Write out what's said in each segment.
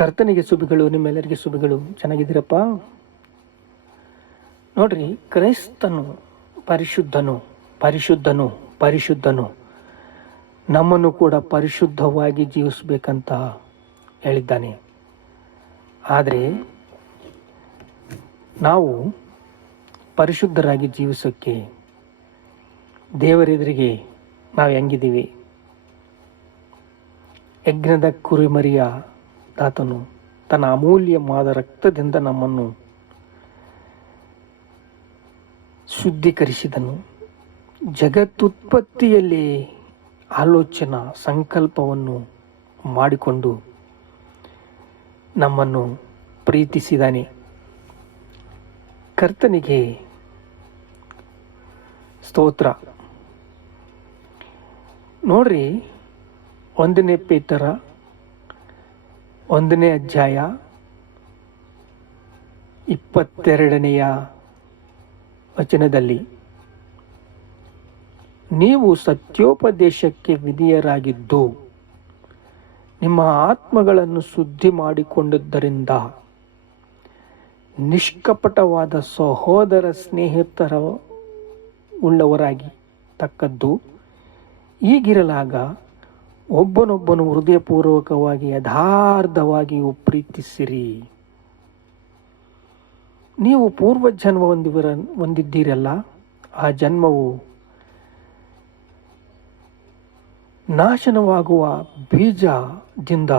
ಕರ್ತನಿಗೆ ಸುಬಿಗಳು ನಿಮ್ಮೆಲ್ಲರಿಗೆ ಸುಬಿಗಳು ಚೆನ್ನಾಗಿದ್ದೀರಪ್ಪ? ನೋಡ್ರಿ, ಕ್ರೈಸ್ತನು, ಪರಿಶುದ್ಧನು ಪರಿಶುದ್ಧನು ಪರಿಶುದ್ಧನು. ನಮ್ಮನ್ನು ಕೂಡ ಪರಿಶುದ್ಧವಾಗಿ ಜೀವಿಸಬೇಕಂತ ಹೇಳಿದ್ದಾನೆ. ಆದರೆ, ನಾವು ಪರಿಶುದ್ಧರಾಗಿ ಜೀವಿಸೋಕ್ಕೆ ದೇವರೆದುರಿಗೆ ನಾವು ಹೆಂಗಿದ್ದೀವಿ? ಯಜ್ಞದ ಕುರಿಮರಿಯ ತಾತನು ತನ್ನ ಅಮೂಲ್ಯವಾದ ರಕ್ತದಿಂದ ನಮ್ಮನ್ನು ಶುದ್ಧೀಕರಿಸಿದನು. ಜಗತ್ತುತ್ಪತ್ತಿಯಲ್ಲಿ ಆಲೋಚನಾ ಸಂಕಲ್ಪವನ್ನು ಮಾಡಿಕೊಂಡು ನಮ್ಮನ್ನು ಪ್ರೀತಿಸಿದಾನೆ. ಕರ್ತನಿಗೆ ಸ್ತೋತ್ರ. ನೋಡ್ರಿ, ಒಂದನೇ ಪೇತರ ಒಂದನೇ ಅಧ್ಯಾಯ ಇಪ್ಪತ್ತೆರಡನೆಯ ವಚನದಲ್ಲಿ, ನೀವು ಸತ್ಯೋಪದೇಶಕ್ಕೆ ವಿಧಿಯರಾಗಿದ್ದು, ನಿಮ್ಮ ಆತ್ಮಗಳನ್ನು ಶುದ್ಧಿ ಮಾಡಿಕೊಂಡಿದ್ದರಿಂದ ನಿಷ್ಕಪಟವಾದ ಸಹೋದರ ಸ್ನೇಹಿತರ ಉಳ್ಳವರಾಗಿ ತಕ್ಕದ್ದು ಈಗಿರಲಾಗ ಒಬ್ಬನೊಬ್ಬನು ಹೃದಯಪೂರ್ವಕವಾಗಿ ಯಥಾರ್ಥವಾಗಿಯೂ ಪ್ರೀತಿಸಿರಿ ನೀವು ಪೂರ್ವ ಜನ್ಮ ಹೊಂದಿವರ, ಹೊಂದಿದ್ದೀರಲ್ಲ? ಆ ಜನ್ಮವು ನಾಶನವಾಗುವ ಬೀಜದಿಂದ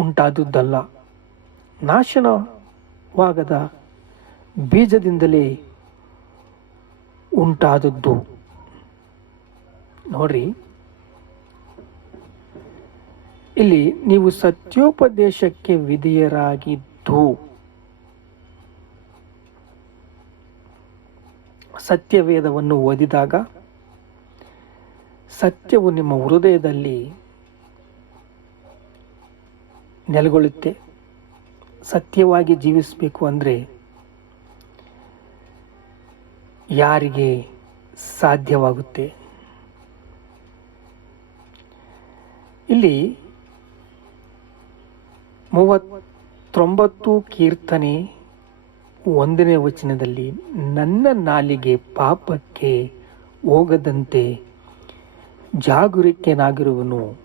ಉಂಟಾದುದಲ್ಲ ನಾಶನವಾಗದ ಬೀಜದಿಂದಲೇ ಉಂಟಾದದ್ದು. ನೋಡ್ರಿ ಇಲ್ಲಿ ನೀವು ಸತ್ಯೋಪದೇಶಕ್ಕೆ ವಿಧೇಯರಾಗಿದ್ದು, ಸತ್ಯವೇದವನ್ನು ಓದಿದಾಗ ಸತ್ಯವು ನಿಮ್ಮ ಹೃದಯದಲ್ಲಿ ನೆಲೆಗೊಳ್ಳುತ್ತೆ. ಸತ್ಯವಾಗಿ ಜೀವಿಸಬೇಕು ಅಂದರೆ ಯಾರಿಗೆ ಸಾಧ್ಯವಾಗುತ್ತೆ? ಇಲ್ಲಿ ಮೂವತ್ತೊಂಬತ್ತು ಕೀರ್ತನೆ ಒಂದನೇ ವಚನದಲ್ಲಿ, ನನ್ನ ನಾಲಿಗೆ ಪಾಪಕ್ಕೆ ಹೋಗದಂತೆ ಜಾಗರೂಕನಾಗಿರುವನು.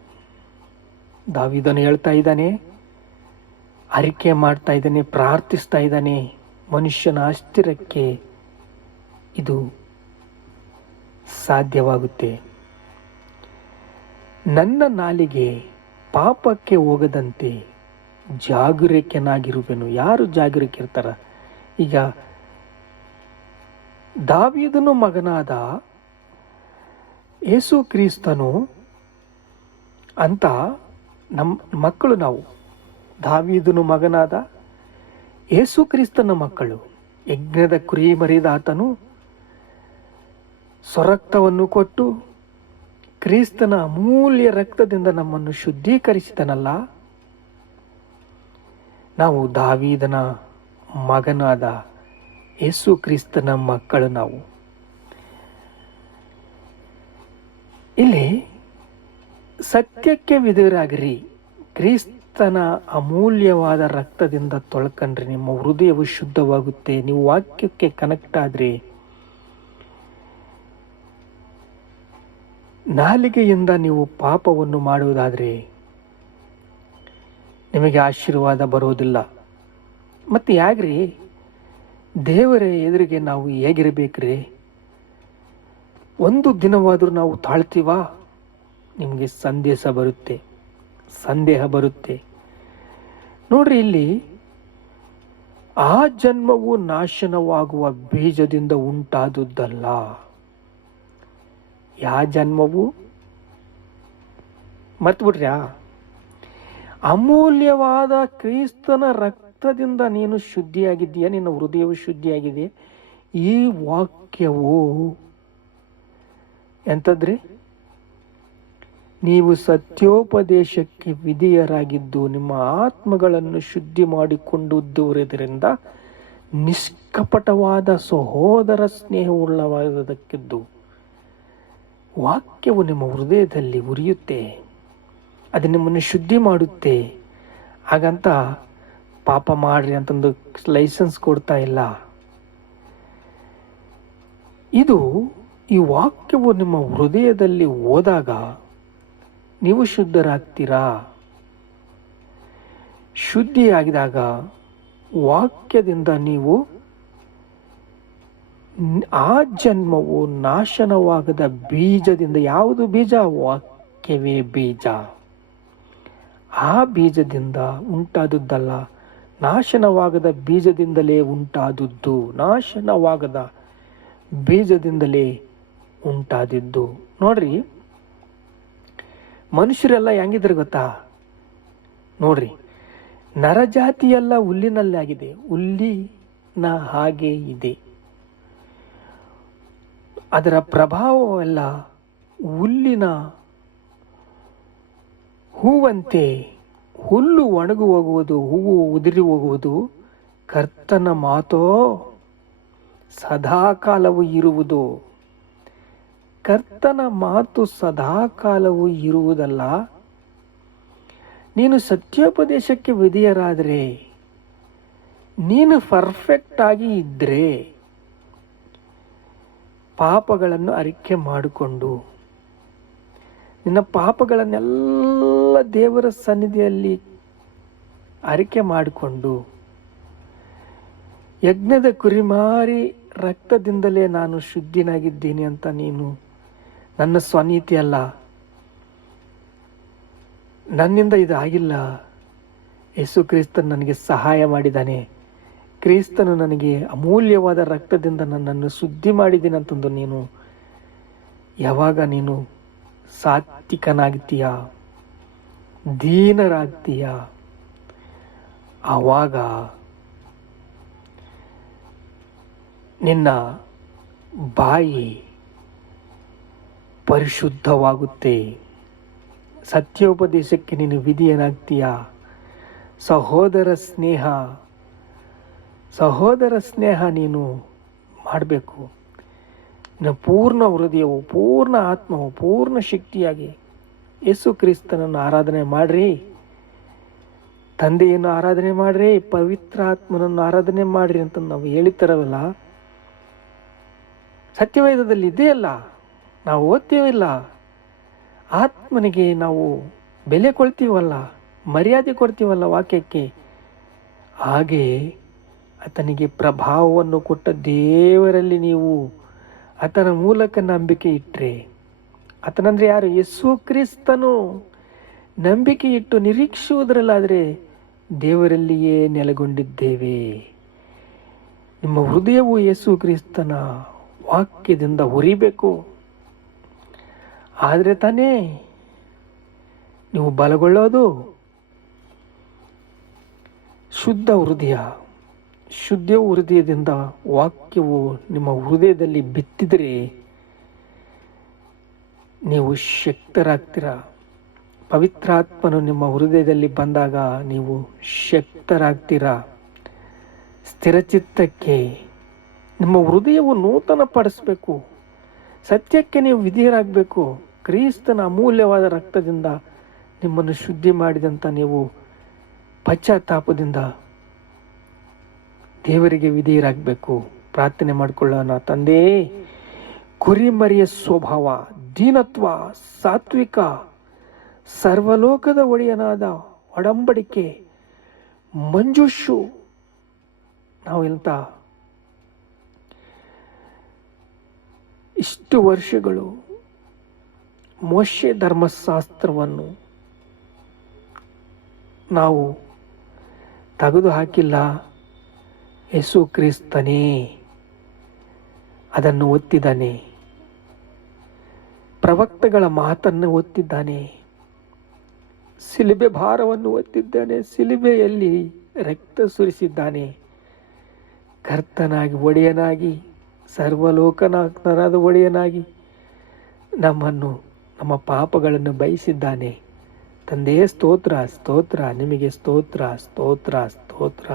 ದಾವಿದನು ಹೇಳ್ತಾ ಇದ್ದಾನೆ, ಅರಿಕೆ ಮಾಡ್ತಾ ಇದ್ದಾನೆ, ಪ್ರಾರ್ಥಿಸ್ತಾ ಇದ್ದಾನೆ, ಮನುಷ್ಯನ ಅಸ್ಥಿರಕ್ಕೆ ಇದು ಸಾಧ್ಯವಾಗುತ್ತೆ. ನನ್ನ ನಾಲಿಗೆ ಪಾಪಕ್ಕೆ ಹೋಗದಂತೆ ಜಾಗರೂಕನಾಗಿರುವೆನು. ಯಾರು ಜಾಗರೂಕಿರ್ತಾರ? ಈಗ ದಾವಿದನು ಮಗನಾದ ಯೇಸು ಕ್ರಿಸ್ತನು ಅಂತ ನಮ್ಮ ಮಕ್ಕಳು ನಾವು. ದಾವಿದನು ಮಗನಾದ ಯೇಸು ಕ್ರಿಸ್ತನ ಮಕ್ಕಳು. ಯಜ್ಞದ ಕುರಿ ಮರಿದಾತನು ಸ್ವರಕ್ತವನ್ನು ಕೊಟ್ಟು ಕ್ರಿಸ್ತನ ಅಮೂಲ್ಯ ರಕ್ತದಿಂದ ನಮ್ಮನ್ನು ಶುದ್ಧೀಕರಿಸಿದನಲ್ಲ? ನಾವು ದಾವೀದನ ಮಗನಾದ ಯೇಸು ಕ್ರಿಸ್ತನ ಮಕ್ಕಳು ನಾವು. ಇಲ್ಲಿ ಸತ್ಯಕ್ಕೆ ವಿಧರಾಗಿರಿ ಕ್ರಿಸ್ತನ ಅಮೂಲ್ಯವಾದ ರಕ್ತದಿಂದ ತೊಳ್ಕೊಂಡ್ರೆ, ನಿಮ್ಮ ಹೃದಯವು ಶುದ್ಧವಾಗುತ್ತೆ, ನೀವು ವಾಕ್ಯಕ್ಕೆ ಕನೆಕ್ಟ್ ಆದರೆ. ನಾಲಿಗೆಯಿಂದ ನೀವು ಪಾಪವನ್ನು ಮಾಡುವುದಾದರೆ ನಿಮಗೆ ಆಶೀರ್ವಾದ ಬರೋದಿಲ್ಲ. ಮತ್ತು ಯಾಗ್ರಿ ದೇವರ ಎದುರಿಗೆ ನಾವು ಹೇಗಿರಬೇಕ್ರಿ? ಒಂದು ದಿನವಾದರೂ ನಾವು ತಾಳ್ತೀವಾ? ನಿಮಗೆ ಸಂದೇಶ ಬರುತ್ತೆ. ಸಂದೇಹ ಬರುತ್ತೆ. ನೋಡ್ರಿ ಇಲ್ಲಿ, ಆ ಜನ್ಮವು ನಾಶನವಾಗುವ ಬೀಜದಿಂದ ಉಂಟಾದುದಲ್ಲ ಯಾವ ಜನ್ಮವು? ಮರ್ತ್ಬಿಟ್ರ್ಯಾ? ಅಮೂಲ್ಯವಾದ ಕ್ರಿಸ್ತನ ರಕ್ತದಿಂದ ನೀನು ಶುದ್ಧಿಯಾಗಿದ್ದೀಯ? ನಿನ್ನ ಹೃದಯವು ಶುದ್ಧಿಯಾಗಿದೆ. ಈ ವಾಕ್ಯವು ಎಂಥದ್ರಿ ನೀವು ಸತ್ಯೋಪದೇಶಕ್ಕೆ ವಿಧೇಯರಾಗಿದ್ದು ನಿಮ್ಮ ಆತ್ಮಗಳನ್ನು ಶುದ್ಧಿ ಮಾಡಿಕೊಂಡುವುದರಿಂದ ನಿಷ್ಕಪಟವಾದ ಸಹೋದರ ಸ್ನೇಹವುಳ್ಳವಾದಕ್ಕಿದ್ದು ವಾಕ್ಯವು ನಿಮ್ಮ ಹೃದಯದಲ್ಲಿ ಉರಿಯುತ್ತೆ. ಅದು ನಿಮ್ಮನ್ನು ಶುದ್ಧಿ ಮಾಡುತ್ತೆ. ಹಾಗಂತ ಪಾಪ ಮಾಡ್ರಿ ಅಂತಂದು ಲೈಸೆನ್ಸ್ ಕೊಡ್ತಾ ಇಲ್ಲ. ಇದು ಈ ವಾಕ್ಯವು ನಿಮ್ಮ ಹೃದಯದಲ್ಲಿ ಹೋದಾಗ ನೀವು ಶುದ್ಧರಾಗ್ತೀರಾ? ಶುದ್ಧಿಯಾಗಿದಾಗ ವಾಕ್ಯದಿಂದ ನೀವು ಆ ಜನ್ಮವು ನಾಶನವಾಗದ ಬೀಜದಿಂದ, ಯಾವುದು ಬೀಜ? ವಾಕ್ಯವೇ ಬೀಜ. ಆ ಬೀಜದಿಂದ ಉಂಟಾದದ್ದಲ್ಲ. ನಾಶನವಾಗದ ಬೀಜದಿಂದಲೇ ಉಂಟಾದದ್ದು. ನಾಶನವಾಗದ ಬೀಜದಿಂದಲೇ ಉಂಟಾದಿದ್ದು. ನೋಡ್ರಿ. ಮನುಷ್ಯರೆಲ್ಲ ಹೆಂಗಿದ್ರು ಗೊತ್ತಾ? ನೋಡ್ರಿ. ನರಜಾತಿಯೆಲ್ಲ ಹುಲ್ಲಿನಲ್ಲಾಗಿದೆ ಹುಲ್ಲಿನ ಹಾಗೆ ಇದೆ. ಅದರ ಪ್ರಭಾವವೆಲ್ಲ ಹುಲ್ಲಿನ ಹೂವಂತೆ ಹುಲ್ಲು ಒಣಗು ಹೋಗುವುದು, ಹೂವು ಉದುರಿ ಹೋಗುವುದು ಕರ್ತನ ಮಾತೋ? ಸದಾಕಾಲವು ಇರುವುದು. ಕರ್ತನ ಮಾತು ಸದಾಕಾಲವು ಇರುವುದಲ್ಲ. ನೀನು ಸತ್ಯೋಪದೇಶಕ್ಕೆ ವಿಧಿಯರಾದರೆ, ನೀನು ಪರ್ಫೆಕ್ಟ್ ಆಗಿ ಇದ್ದರೆ ಪಾಪಗಳನ್ನು ಅರಿಕೆ ಮಾಡಿಕೊಂಡು ನಿನ್ನ ಪಾಪಗಳನ್ನೆಲ್ಲ ದೇವರ ಸನ್ನಿಧಿಯಲ್ಲಿ ಅರಿಕೆ ಮಾಡಿಕೊಂಡು ಯಜ್ಞದ ಕುರಿಮಾರಿ ರಕ್ತದಿಂದಲೇ ನಾನು ಶುದ್ಧಿನಾಗಿದ್ದೀನಿ ಅಂತ ನೀನು ನನ್ನ ಸ್ವನೀತಿ ಅಲ್ಲ ನನ್ನಿಂದ ಇದಾಗಿಲ್ಲ. ಯೇಸು ಕ್ರಿಸ್ತನು ನನಗೆ ಸಹಾಯ ಮಾಡಿದ್ದಾನೆ. ಕ್ರಿಸ್ತನು ನನಗೆ ಅಮೂಲ್ಯವಾದ ರಕ್ತದಿಂದ ನನ್ನನ್ನು ಶುದ್ಧಿ ಮಾಡಿದ್ದೀನಿ ಅಂತಂದು ನೀನು ಯಾವಾಗ ನೀನು ಸಾತ್ವಿಕನಾಗ್ತೀಯ? ದೀನರಾಗ್ತೀಯ? ಆವಾಗ ನಿನ್ನ ಬಾಯಿ ಪರಿಶುದ್ಧವಾಗುತ್ತೆ. ಸತ್ಯೋಪದೇಶಕ್ಕೆ ನೀನು ವಿಧಿಯನಾಗ್ತೀಯ? ಸಹೋದರ ಸ್ನೇಹ ಸಹೋದರ ಸ್ನೇಹ ನೀನು ಮಾಡಬೇಕು. ಪೂರ್ಣ ಹೃದಯವು, ಪೂರ್ಣ ಆತ್ಮವು, ಪೂರ್ಣ ಶಕ್ತಿಯಾಗಿ ಯೇಸು ಕ್ರಿಸ್ತನನ್ನು ಆರಾಧನೆ ಮಾಡ್ರಿ. ತಂದೆಯನ್ನು ಆರಾಧನೆ ಮಾಡ್ರಿ, ಪವಿತ್ರ ಆತ್ಮನನ್ನು ಆರಾಧನೆ ಮಾಡ್ರಿ ಅಂತ ನಾವು ಹೇಳಿತರವಲ್ಲ? ಸತ್ಯವೇದದಲ್ಲಿ ಇದೆಯಲ್ಲ ನಾವು ಓದ್ತೇವಿಲ್ಲ ಆತ್ಮನಿಗೆ ನಾವು ಬೆಲೆ ಕೊಡ್ತೀವಲ್ಲ, ಮರ್ಯಾದೆ ಕೊಡ್ತೀವಲ್ಲ ವಾಕ್ಯಕ್ಕೆ? ಹಾಗೆ ಆತನಿಗೆ ಪ್ರಭಾವವನ್ನು ಕೊಟ್ಟ ದೇವರಲ್ಲಿ ನೀವು ಆತನ ಮೂಲಕ ನಂಬಿಕೆ ಇಟ್ಟರೆ ಆತನಂದ್ರೆ ಯಾರು? ಯೇಸು ಕ್ರಿಸ್ತನು. ನಂಬಿಕೆ ಇಟ್ಟು ನಿರೀಕ್ಷಿಸುವುದರಲ್ಲಾದರೆ ದೇವರಲ್ಲಿಯೇ ನೆಲೆಗೊಂಡಿದ್ದೇವೆ. ನಿಮ್ಮ ಹೃದಯವು ಯೇಸು ಕ್ರಿಸ್ತನ ವಾಕ್ಯದಿಂದ ಹುರಿಬೇಕು ಆದರೆ ತಾನೇ ನೀವು ಬಲಗೊಳ್ಳೋದು. ಶುದ್ಧ ಹೃದಯ. ಶುದ್ಧ ಹೃದಯದಿಂದ ವಾಕ್ಯವು ನಿಮ್ಮ ಹೃದಯದಲ್ಲಿ ಬಿತ್ತಿದರೆ ನೀವು ಶಕ್ತರಾಗ್ತೀರ? ಪವಿತ್ರಾತ್ಮನು ನಿಮ್ಮ ಹೃದಯದಲ್ಲಿ ಬಂದಾಗ ನೀವು ಶಕ್ತರಾಗ್ತೀರ? ಸ್ಥಿರಚಿತ್ತಕ್ಕೆ ನಿಮ್ಮ ಹೃದಯವು ನೂತನ ಪಡಿಸಬೇಕು ಸತ್ಯಕ್ಕೆ ನೀವು ವಿಧಿಯರಾಗಬೇಕು. ಕ್ರೀಸ್ತನ ಅಮೂಲ್ಯವಾದ ರಕ್ತದಿಂದ ನಿಮ್ಮನ್ನು ಶುದ್ಧಿ ಮಾಡಿದಂಥ ನೀವು ಪಶ್ಚಾತ್ತಾಪದಿಂದ ದೇವರಿಗೆ ವಿಧೇಯರಾಗಬೇಕು. ಪ್ರಾರ್ಥನೆ ಮಾಡಿಕೊಳ್ಳೋಣ, ತಂದೆ. ಕುರಿಮರಿಯ ಸ್ವಭಾವ, ದೀನತ್ವ, ಸಾತ್ವಿಕ, ಸರ್ವಲೋಕದ ಒಡೆಯನಾದ ಒಡಂಬಡಿಕೆ, ಮಂಜುಷು. ನಾವು ಇಂಥ ಇಷ್ಟು ವರ್ಷಗಳು ಮೋಶ್ಯ ಧರ್ಮಶಾಸ್ತ್ರವನ್ನು ನಾವು ತೆಗೆದು ಹಾಕಿಲ್ಲ ಯೇಸು ಕ್ರಿಸ್ತನೇ, ಅದನ್ನು ಒತ್ತಿದ್ದಾನೆ. ಪ್ರವಕ್ತಗಳ ಮಾತನ್ನು ಒತ್ತಿದ್ದಾನೆ. ಸಿಲಿಬೆ ಭಾರವನ್ನು ಒತ್ತಿದ್ದಾನೆ. ಸಿಲಿಬೆಯಲ್ಲಿ ರಕ್ತ ಸುರಿಸಿದ್ದಾನೆ. ಕರ್ತನಾಗಿ, ಒಡೆಯನಾಗಿ, ಸರ್ವಲೋಕನಾಥನಾದ ಒಡೆಯನಾಗಿ ನಮ್ಮನ್ನು, ನಮ್ಮ ಪಾಪಗಳನ್ನು ಬಯಸಿದ್ದಾನೆ. ತಂದೆಯೇ ಸ್ತೋತ್ರ ಸ್ತೋತ್ರ, ನಿಮಗೆ ಸ್ತೋತ್ರ ಸ್ತೋತ್ರ ಸ್ತೋತ್ರ.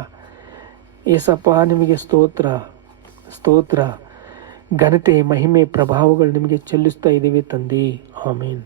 ಏಸಪ್ಪ ನಿಮಗೆ ಸ್ತೋತ್ರ ಸ್ತೋತ್ರ. ಘನತೆ ಮಹಿಮೆ ಪ್ರಭಾವಗಳು ನಿಮಗೆ ಚೆಲ್ಲಿಸ್ತಾ ಇದ್ದೀವಿ ತಂದೆ. ಆಮೇನ್.